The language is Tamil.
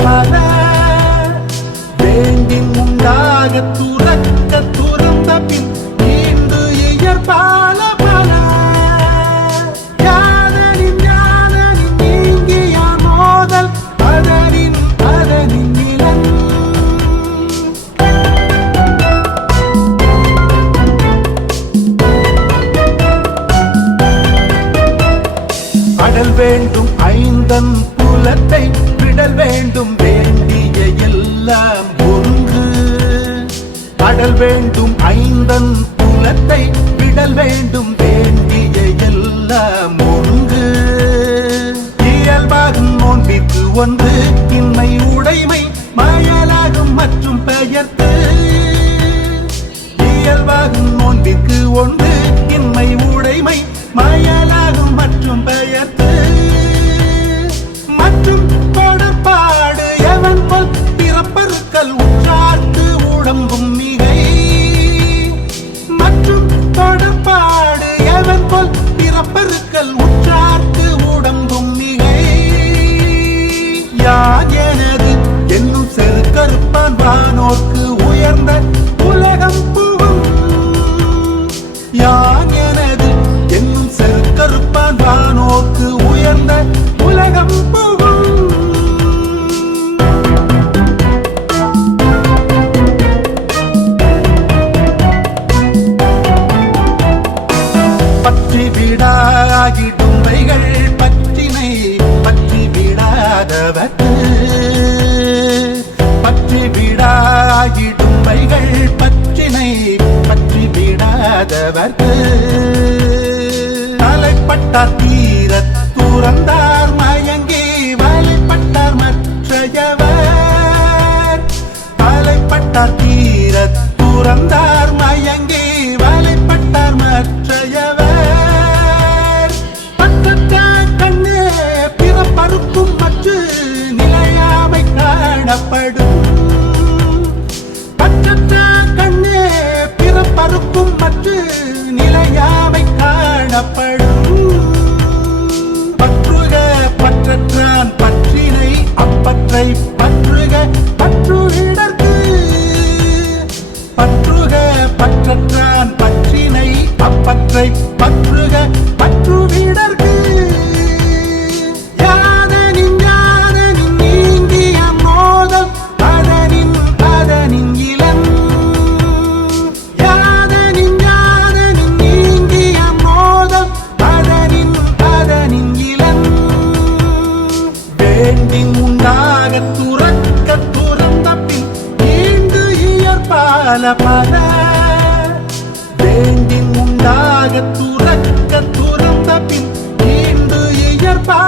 பல வேண்டின் உண்டாக துறக்க துறந்த பின் நீண்டு இயற்பால பல யாதனின் யாதனின் நீங்கிய மோதல் அதனின் அதனின் நிலன் அடல் வேண்டும் ஐந்தன் புலத்தை விடல் வேண்டும் வேண்டிய எல்லாம் ஒருங்கு அடல் வேண்டும் ஐந்தன் புலத்தை விடல் வேண்டும் வேண்டிய எல்லாம் ஒருங்கு இயல்பாகும் நோன்பிற்கு ஒன்று இன்மை உடைமை மயலாகும் மற்றும் பெயர்த்து இயல்பாகும் நோன்பிற்கு ஒன்று இன்மை உடைமை மயலாகும் மற்றும் பெயர்த்து மற்றும் தொடர்பாடு எவன் போல் பிறப்பருக்கள் உற்றார்க்கு உடம்பும் மிகை மற்றும் தொடர்பாடு எவன் போல் பிறப்பருக்கள் உற்றார்க்கு உடம்பும் மிகை யார் எனது என்னும் செருக்கறுப்பான் வானோர்க்கு உயர்ந்த உலகம் புகும் யார் எனது என்னும் செருக்கறுப்பான் வானோர்க்கு உயர்ந்த உலகம் புகும் பற்றி விடாகிடும்பைகள் பற்றினை பற்றி விடாதவர்க்கு பற்றி விடாகிடும்பைகள் பற்றினை பற்றி விடாதவர்க்கு தலைப்பட்டார் தீரத் துறந்தார் மயங்கி வலைப்பட்டார் மற்றையவர் தலைப்பட்டார் தீரத் துறந்தார் மயங்கி வலைப்பட்டார் மற்றையவர் பற்றற்ற கண்ணே பிறப்பறுக்கும் மற்ற நிலையாமை காணப்படும் பற்றற்ற கண்ணே பிறப்பறுக்கும் மற்ற நிலையாமை காணப்படும் பற்றுக பற்றற்றான் பற்றினை அப்பற்றை பற்றுக பற்றுவிடற்கு பற்றுக பற்றற்றான் பற்றினை அப்பற்றை பற்றுக பற்றுவிடற்கு யாதனின் யாதனின் நீங்கிய மோதல் அதனின் அதனின் இளன் யாதனின் யாதனின் நீங்கிய மோதல் அதனின் அதனின் இளன் வேண்டின் உண்டாக துறக்க துறந்த பின் நீண்டு இயற்பால பல வேண்டின் உண்டாக துறக்க துறந்த பின் நீண்டு இயற்பா